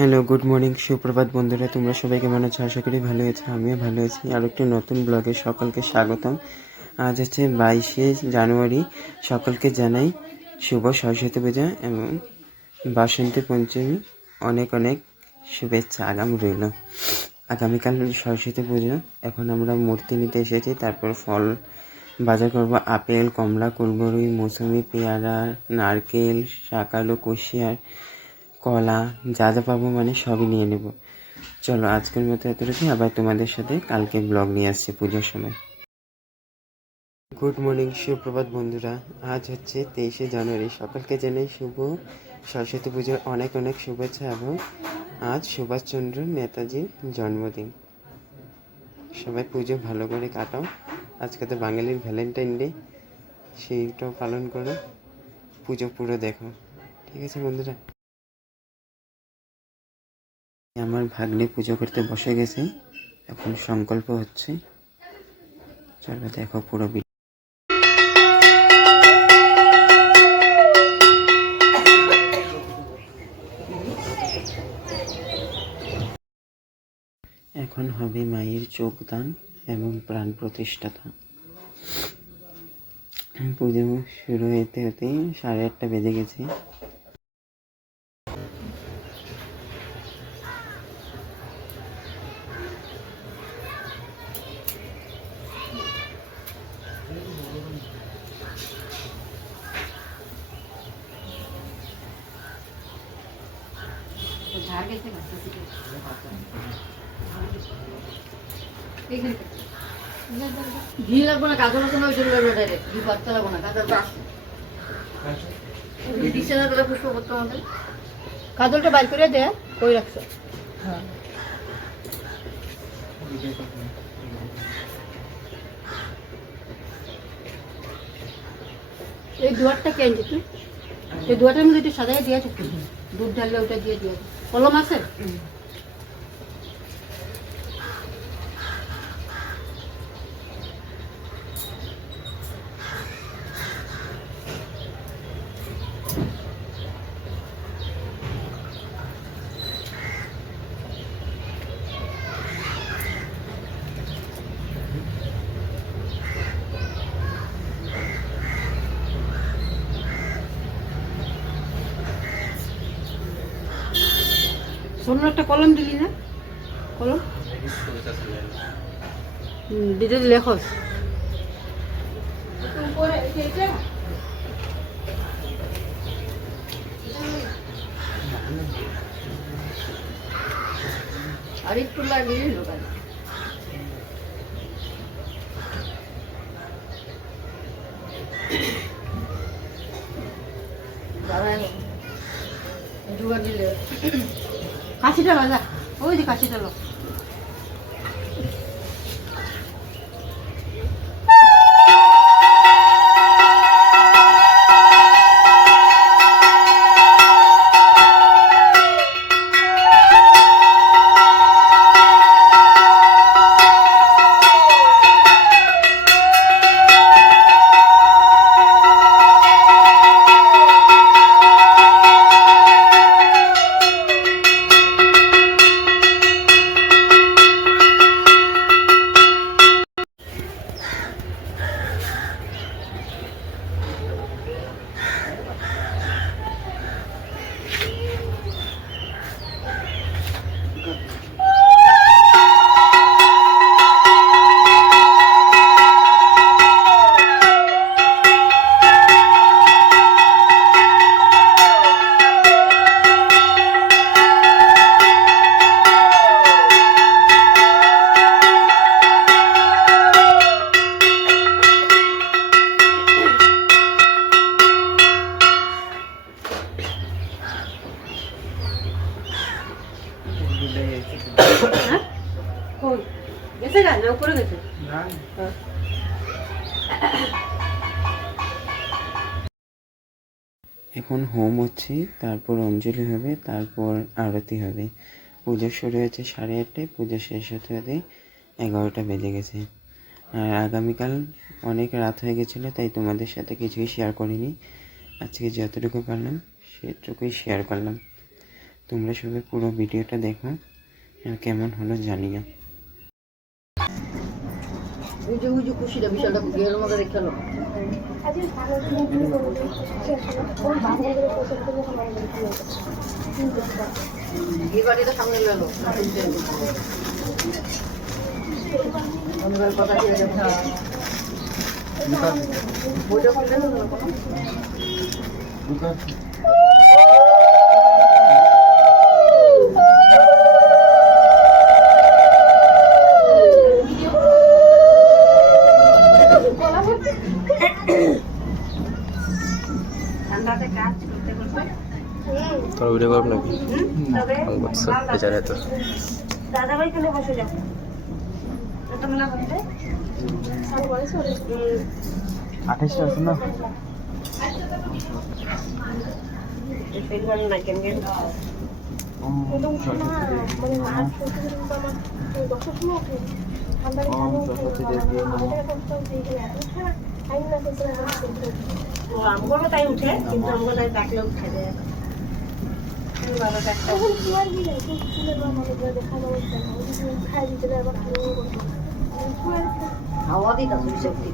Hello, good morning, সুপ্রভাত বন্ধুরা। তোমরা সবাই কেমন আছো? আশা করি ভালো আছো। আমিও ভালো আছি। আর একটি নতুন ব্লগে সকলকে স্বাগতম। আজ হচ্ছে 22শে জানুয়ারি। সকলকে জানাই শুভ সরস্বতী পূজা এবং বাসন্তী পঞ্চমী অনেক অনেক শুভেচ্ছা আগাম রইল। আগামীকাল সরস্বতী পুজো। এখন আমরা মূর্তি নিতে এসেছি, তারপর ফল বাজার করব। আপেল, কমলা, কুলবরই, মৌসুমি, পেয়ারা, নারকেল, শাকালু, কুশিয়ার, কলা, যা যা পাবো মানে সবই নিয়ে নেব। চলো আজকের মতো এতটুকু, আবার তোমাদের সাথে কালকে ব্লগ নিয়ে আসছি পুজোর সময়। গুড মর্নিং, সুপ্রভাত বন্ধুরা। আজ হচ্ছে 23শে জানুয়ারি। সকলকে জানাই শুভ সরস্বতী পুজোর অনেক অনেক শুভেচ্ছা এবং আজ সুভাষচন্দ্র নেতাজির জন্মদিন। সবাই পুজো ভালো করে কাটাও। আজকে তো বাঙালির ভ্যালেন্টাইন ডে, সেইটাও পালন করো। পুজো পুরো দেখো, ঠিক আছে বন্ধুরা? আমার ভাগ্নে পুজো করতে বসে গেছে, এখন সংকল্প হচ্ছে। চলো দেখো পুরো ভিডিও। এখন হবে মায়ের চোখদান এবং প্রাণ প্রতিষ্ঠাতা। পুজো শুরু হতে হতে 8:30 বেজে গেছে। ঘি লাগবো না, কাজল আছে না, ওই জন্য লাগবে ডাইরেক্ট ঘি পাততে লাগবো না, কাজলটা আসছে দিচ্ছে না তারা পুষ্প করতে আমাদের। কাজলটা বাইর করে দে, কই রাখছো? হ্যাঁ এই দুয়ারটা কে আনছি তুই? এই দুয়ারটার মধ্যে একটু সাজাই দিয়ে থাকতে, দুধ ঢাললে ওটা দিয়ে দিয়ে। কলম আছে? শোনো, একটা কলম দিলি না? কলম দিতে লেখস আর একটু লাগিয়ে লোকাল জোগাড় দিলে কাশিটা বাজা, ওই যে কাশিটা লো। গেছে গা না উপরে গেছে? এখন হোম হচ্ছে, তারপর অঞ্জলি হবে, তারপর আরতি হবে। পুজো শুরু হয়েছে 8:30, পুজো শেষ হতে হতে 11টা বেজে গেছে। আর আগামীকাল অনেক রাত হয়ে গেছিলো, তাই তোমাদের সাথে কিছুই শেয়ার করিনি। আজকে যতটুকু পারলাম সেটুকুই শেয়ার করলাম। তোমরা সবাই পুরো ভিডিওটা দেখো আর কেমন হলো জানিও। উজু খুশিটা বিশালটা গিয়ের মধ্যে দেখালো এই বাড়িটা সামনে গেল অনেকবার কথা দিয়ে যাচ্ছে বইটা কোন দেখো তোর ভিডিও করব নাকি বেচারে তো দাদা ভাই চলে বসে যাও তুমি না বলতে 28টা আছে না ফেলবার না কেন কেন আমগুলো তাই উঠে কিন্তু আমগুলো তাই ডাকলে উঠে দেয় হাওয়া দিতা সত্যি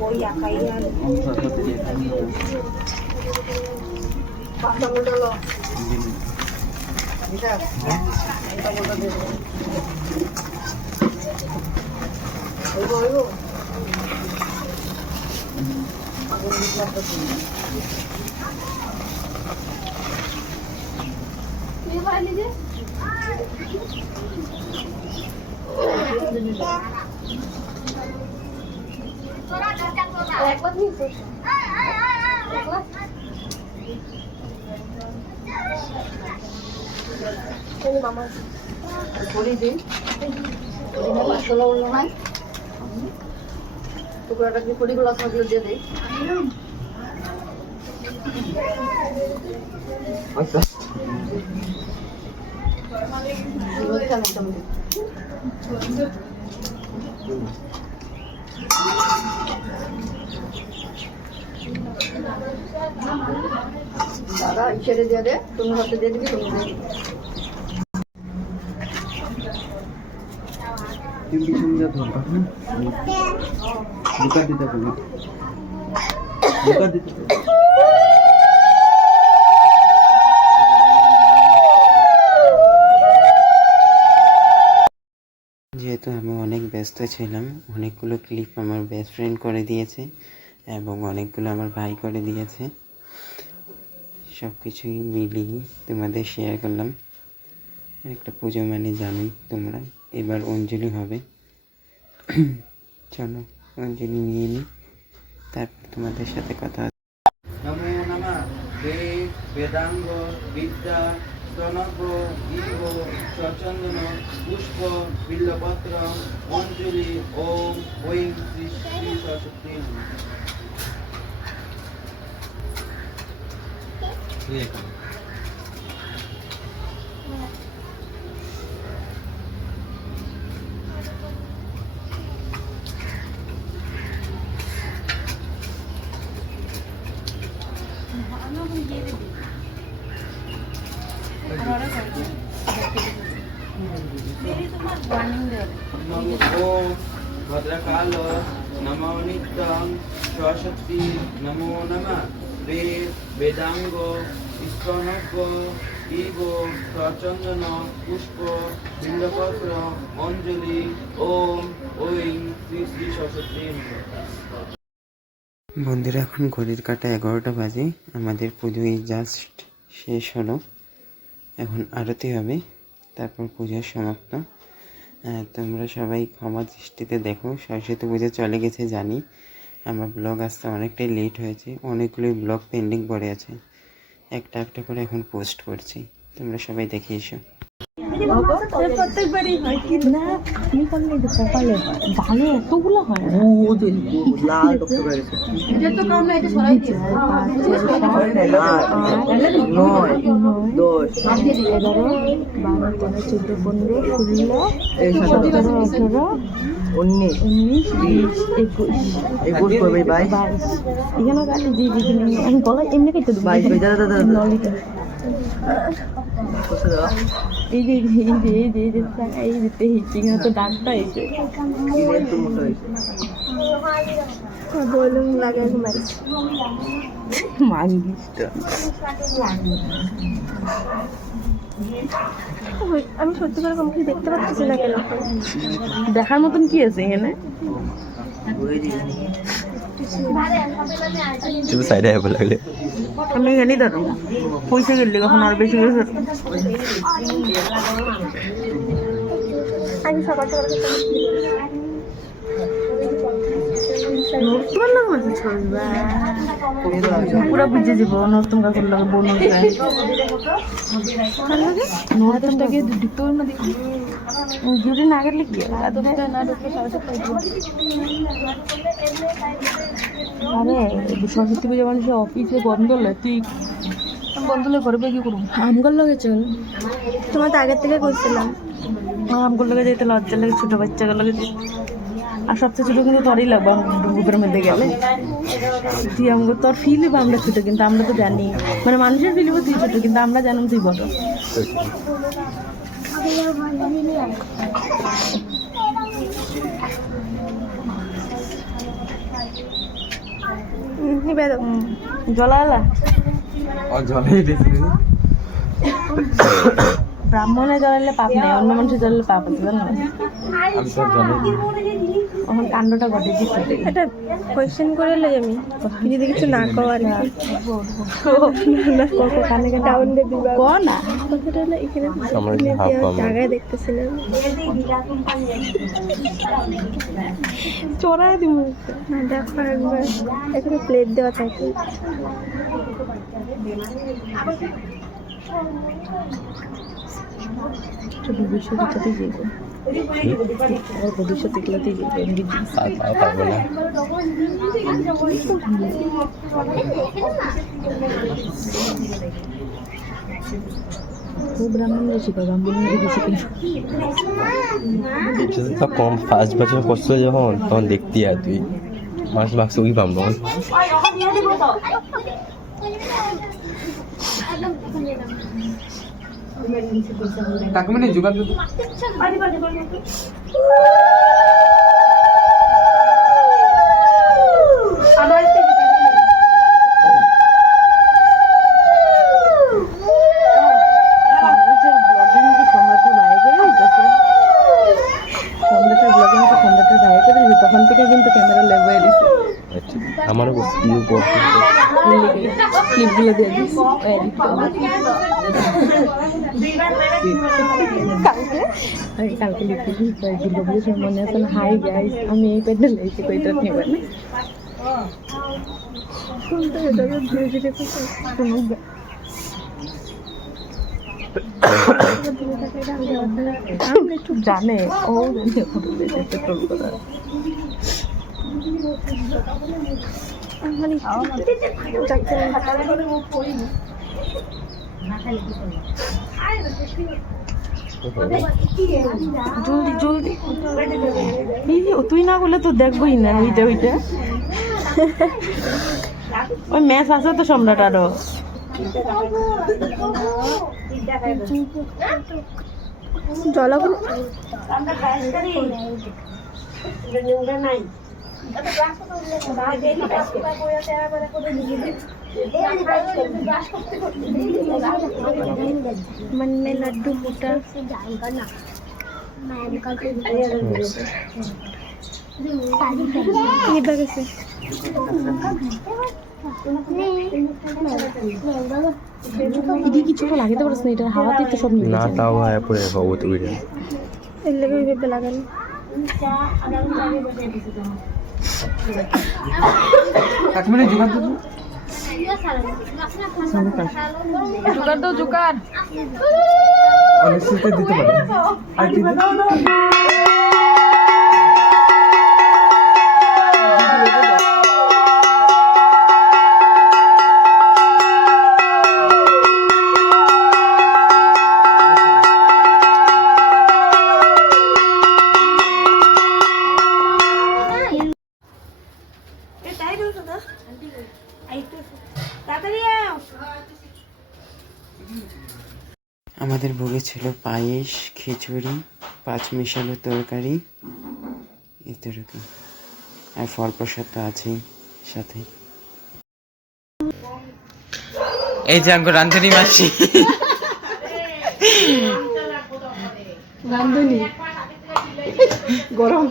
বই আঁকাই করে দিন আসলে অন্য নাই টুকরাটা কি পরিগুলো থাকলে দিয়ে দেয় দাদা ইসেরে দিয়ে দে তুমি হাতে দিয়ে দিবি তুমি দিয়ে দিবি কিন্তু সুন্দর ধরবা না দুকা দিতে বলি দুকা দিতে যেহেতু আমি অনেক ব্যস্ত ছিলাম অনেকগুলো ক্লিপ আমার বেস্ট ফ্রেন্ড করে দিয়েছে এবং অনেকগুলো আমার ভাই করে দিয়েছে সব কিছুই মিলিয়ে তোমাদের শেয়ার করলাম একটা পুজো মানে জানোই তোমরা এবার অঞ্জলি হবে চলো অঞ্জলি নিয়ে নিই তারপর তোমাদের সাথে কথা নমো নমঃ বেদাঙ্গ বিদ্যা স্তনগ্র ইব স্বচন্দন পুষ্প বিল্লপত্র অঞ্জলি ওম ঐং শ্রী শ্রী সরস্বতী ভদ্রকাল নমো নিত্যং সরস্বতী নমো নমঃ বেদাঙ্গ ইস্কনজ্ঞ ইব প্রচন্দন পুষ্প বিল্বপত্র অঞ্জলি ওম ঐং শ্রী শ্রী সরস্বতী নমঃ। বন্ধুরা এখন ঘড়ির কাঁটা 11টা বাজে, আমাদের পুজোই জাস্ট শেষ হলো, এখন আরতি হবে, তারপর পূজা সমাপ্ত। তোমরা সবাই ক্ষমা দৃষ্টিতে দেখো, সরস্বতী পুজো চলে গেছে জানি, আমার ব্লগ আসতে অনেকটাই লেট হয়েছে, অনেকগুলোই ব্লগ পেন্ডিং পড়ে আছে, একটা একটা করে এখন পোস্ট করছি, তোমরা সবাই দেখে এসো। প্রত্যেকবারই হয় কি না, আমি করলে কপালে হয়, গালে এতগুলো হয় না। এটা তো কাম না, এটা সরাই দিও। 21 করবে ভাই, এখানে গালে জি জি আমি বলা এমনি কেটে দেবো ভাই, নলিটা এই যে তো ডাকটা এসে বলুন লাগে আমি সত্যি করে কোনো কিছু দেখতে পাচ্ছি না কেন? দেখার মতন কি আছে এখানে? শুধু সাইডে অ্যাপল লাগলে আমি এখানেই দাঁড়াবো, পয়সা গেলে কখন আর বেশি বেশি আমি সকাল পুরা বুঝে যাব নতুন কাকুর লাগে বোন জুড়ি না গেলে কি আরে সরস্বতী পুজো মানুষের অফিসে বন্ধ হলে তুই বন্ধ হলে ঘরে কি করবো? আমগুলো লাগে চল, তোমার তো আগের থেকে করছিলাম, আমগুলো লাগে যেতে লজ্জা লাগে, ছোটো বাচ্চাগুলো লাগে। আর সবচেয়ে ছোটো কিন্তু তোরই লাগবে গ্রুপের মধ্যে গেলে, তুই আমাকে তোর ফিলই বা আমরা ছোটো, কিন্তু আমরা তো জানি মানে মানুষের ফিলিব তুই ছোটো, কিন্তু আমরা জানাম তুই বড়। জলালা ব্রাহ্মণে জ্বলালে পাপ নেই, অন্য মানুষের জ্বলালে পাপ আছে জানো? এখন কাণ্ডটা ঘটে এটা কোয়েশ্চেন করে লাই আমি যদি কিছু না কওয়ার কানে ডাউন দিয়ে দিবা ক না কথাটা হলো এখানে জায়গায় দেখতেছিলাম চড়াই দিব না, দেখো একবার এখানে প্লেট দেওয়া থাকে। ভবিষ্যতে যেতে ভবিষ্যতে এগুলোতেই যেতে পারবো না। ব্রাহ্মণরা শিখো, ব্রাহ্মণরা বেশি এটা তো কম 5 বছর করছিল যখন, তখন দেখতি আর তুই মাস মাস ওই ব্রাহ্মণ কাকুমনি যোগাযোগ তখন থেকে কিন্তু ক্যামেরা লেগে দিচ্ছে, আমারও ক্লিপগুলো দিয়ে দিচ্ছি। কালকে লিখে দিচ্ছি মনে আছে না, হাই গাইস আমি এই প্যান্ডেল এসে কইটা নেবেন না জানে ও পেট্রোল করা জলদি জলদি তুই না বলে তো দেখবোই না ওইটা ওইটা ওই ম্যাচ আছে তো সম্রাট আরো জলাগুলো मन में लड्डू फूटा ये कैसे এদিকে কিছু লাগাতে পারছ না, এটা হাওয়াতে তো সব নিয়ে না তাও হয় পরে হবো তো ওইটা এর লেগে ওইভাবে লাগানো। জোগাড় দাও জোগাড়। দিতে পারে আমাদের ভোগে ছিল পায়েস, খিচুড়ি, পাঁচমিশালি তরকারি, এই তরকারি আর ফল প্রসাদ তো আছেই সাথে। এই যে আঙ্গুর রান্ধুনি মাসি, রান্ধুনি গরম।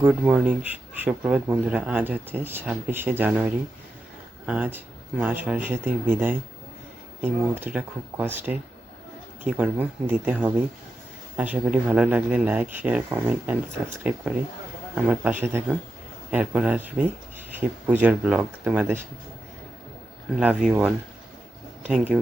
গুড মর্নিং, সুপ্রভাত বন্ধুরা। আজ হচ্ছে 26শে জানুয়ারি। আজ মা সরস্বতীর বিদায়। এই মুহূর্তটা খুব কষ্টের, কী করব, দিতে হবেই। আশা করি ভালো লাগলে like, share, comment and subscribe করে আমার পাশে থাকো। এরপর আসবে শিব পুজোর ব্লগ তোমাদের সাথে। Love you all, thank you.